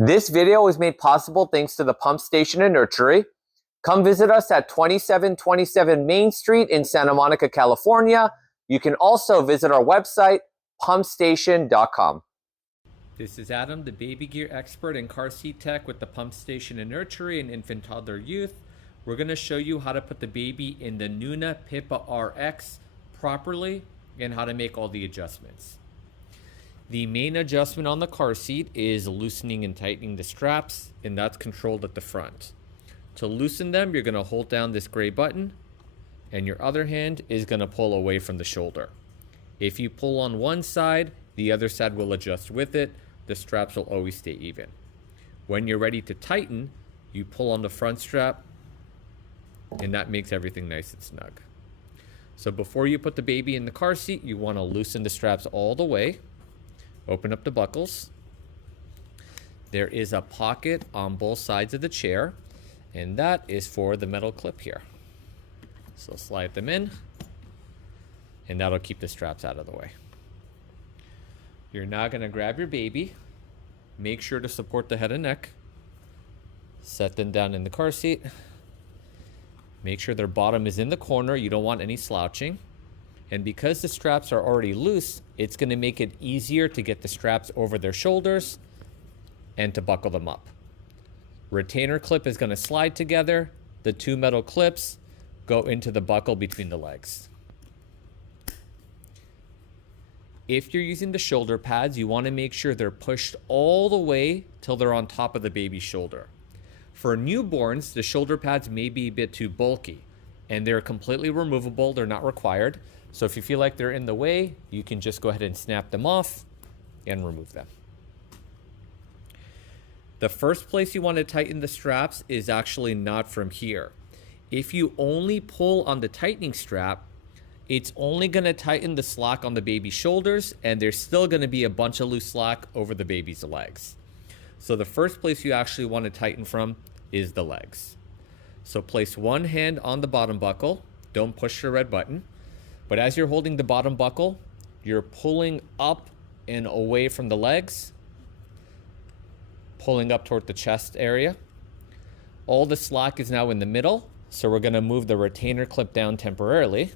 This video was made possible thanks to the Pump Station and Nursery. Come visit us at 2727 Main Street in Santa Monica, California. You can also visit our website, pumpstation.com. This is Adam, the baby gear expert and car seat tech with the Pump Station and Nursery and Infant Toddler Youth. We're going to show you how to put the baby in the Nuna Pipa RX properly and how to make all the adjustments. The main adjustment on the car seat is loosening and tightening the straps, and that's controlled at the front. To loosen them, you're going to hold down this gray button, and your other hand is going to pull away from the shoulder. If you pull on one side, the other side will adjust with it. The straps will always stay even. When you're ready to tighten, you pull on the front strap, and that makes everything nice and snug. So before you put the baby in the car seat, you want to loosen the straps all the way. Open up the buckles. There is a pocket on both sides of the chair, and that is for the metal clip here. So slide them in, and that'll keep the straps out of the way. You're now going to grab your baby. Make sure to support the head and neck. Set them down in the car seat. Make sure their bottom is in the corner. You don't want any slouching. And because the straps are already loose, it's going to make it easier to get the straps over their shoulders and to buckle them up. Retainer clip is going to slide together. The two metal clips go into the buckle between the legs. If you're using the shoulder pads, you want to make sure they're pushed all the way till they're on top of the baby's shoulder. For newborns, the shoulder pads may be a bit too bulky, and they're completely removable. They're not required. So if you feel like they're in the way, you can just go ahead and snap them off and remove them. The first place you want to tighten the straps is actually not from here. If you only pull on the tightening strap, it's only going to tighten the slack on the baby's shoulders, and there's still going to be a bunch of loose slack over the baby's legs. So the first place you actually want to tighten from is the legs. So place one hand on the bottom buckle. Don't push the red button. But as you're holding the bottom buckle, you're pulling up and away from the legs, pulling up toward the chest area. All the slack is now in the middle, so we're going to move the retainer clip down temporarily.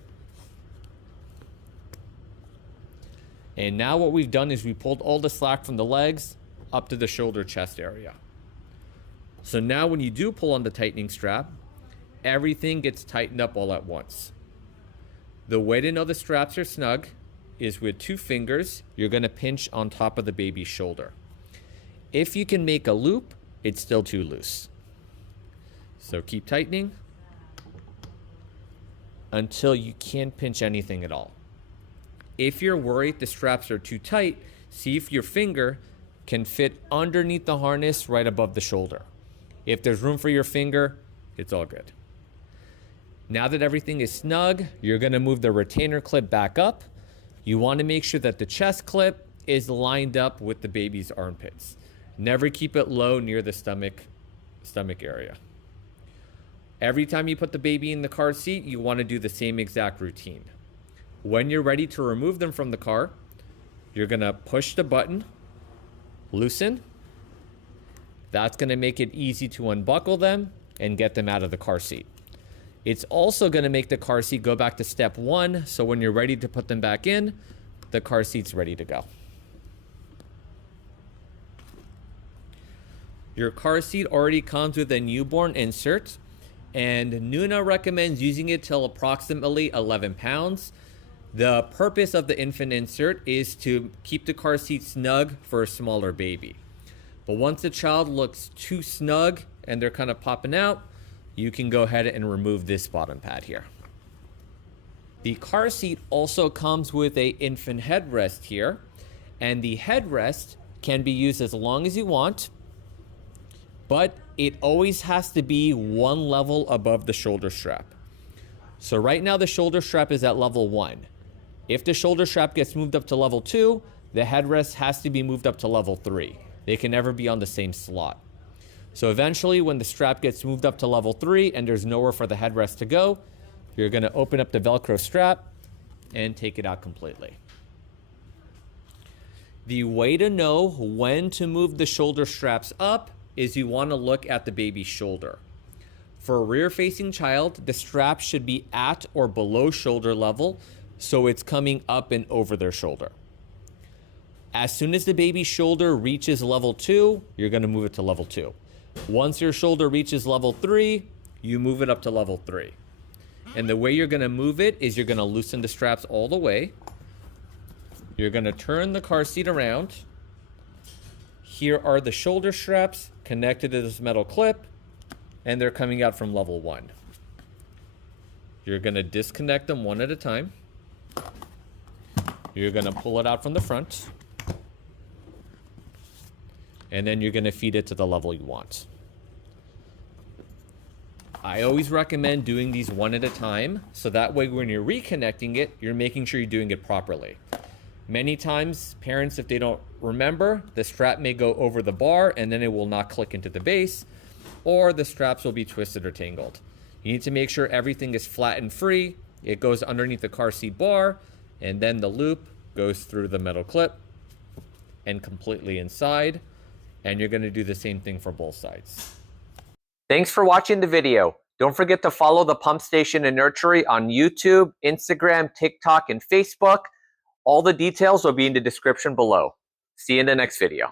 And now what we've done is we pulled all the slack from the legs up to the shoulder chest area. So now when you do pull on the tightening strap, everything gets tightened up all at once. The way to know the straps are snug is with two fingers, you're going to pinch on top of the baby's shoulder. If you can make a loop, it's still too loose. So keep tightening until you can't pinch anything at all. If you're worried the straps are too tight, see if your finger can fit underneath the harness right above the shoulder. If there's room for your finger, it's all good. Now that everything is snug, you're going to move the retainer clip back up. You want to make sure that the chest clip is lined up with the baby's armpits. Never keep it low near the stomach area. Every time you put the baby in the car seat, you want to do the same exact routine. When you're ready to remove them from the car, you're going to push the button, loosen. That's going to make it easy to unbuckle them and get them out of the car seat. It's also going to make the car seat go back to step one, so when you're ready to put them back in, the car seat's ready to go. Your car seat already comes with a newborn insert, and Nuna recommends using it till approximately 11 pounds. The purpose of the infant insert is to keep the car seat snug for a smaller baby. But once the child looks too snug and they're kind of popping out, you can go ahead and remove this bottom pad here. The car seat also comes with an infant headrest here, and the headrest can be used as long as you want, but it always has to be one level above the shoulder strap. So right now the shoulder strap is at level 1. If the shoulder strap gets moved up to level 2, the headrest has to be moved up to level 3. They can never be on the same slot. So eventually, when the strap gets moved up to level 3 and there's nowhere for the headrest to go, you're going to open up the Velcro strap and take it out completely. The way to know when to move the shoulder straps up is you want to look at the baby's shoulder. For a rear-facing child, the strap should be at or below shoulder level, so it's coming up and over their shoulder. As soon as the baby's shoulder reaches level 2, you're going to move it to level 2. Once your shoulder reaches level 3, you move it up to level 3. And the way you're going to move it is you're going to loosen the straps all the way. You're going to turn the car seat around. Here are the shoulder straps connected to this metal clip, and they're coming out from level 1. You're going to disconnect them one at a time. You're going to pull it out from the front. And then you're going to feed it to the level you want. I always recommend doing these one at a time, so that way when you're reconnecting it, you're making sure you're doing it properly. Many times, parents, if they don't remember, the strap may go over the bar and then it will not click into the base, or the straps will be twisted or tangled. You need to make sure everything is flat and free. It goes underneath the car seat bar, and then the loop goes through the metal clip and completely inside. And you're going to do the same thing for both sides. Thanks for watching the video. Don't forget to follow the Pump Station and Nursery on YouTube, Instagram, TikTok, and Facebook. All the details will be in the description below. See you in the next video.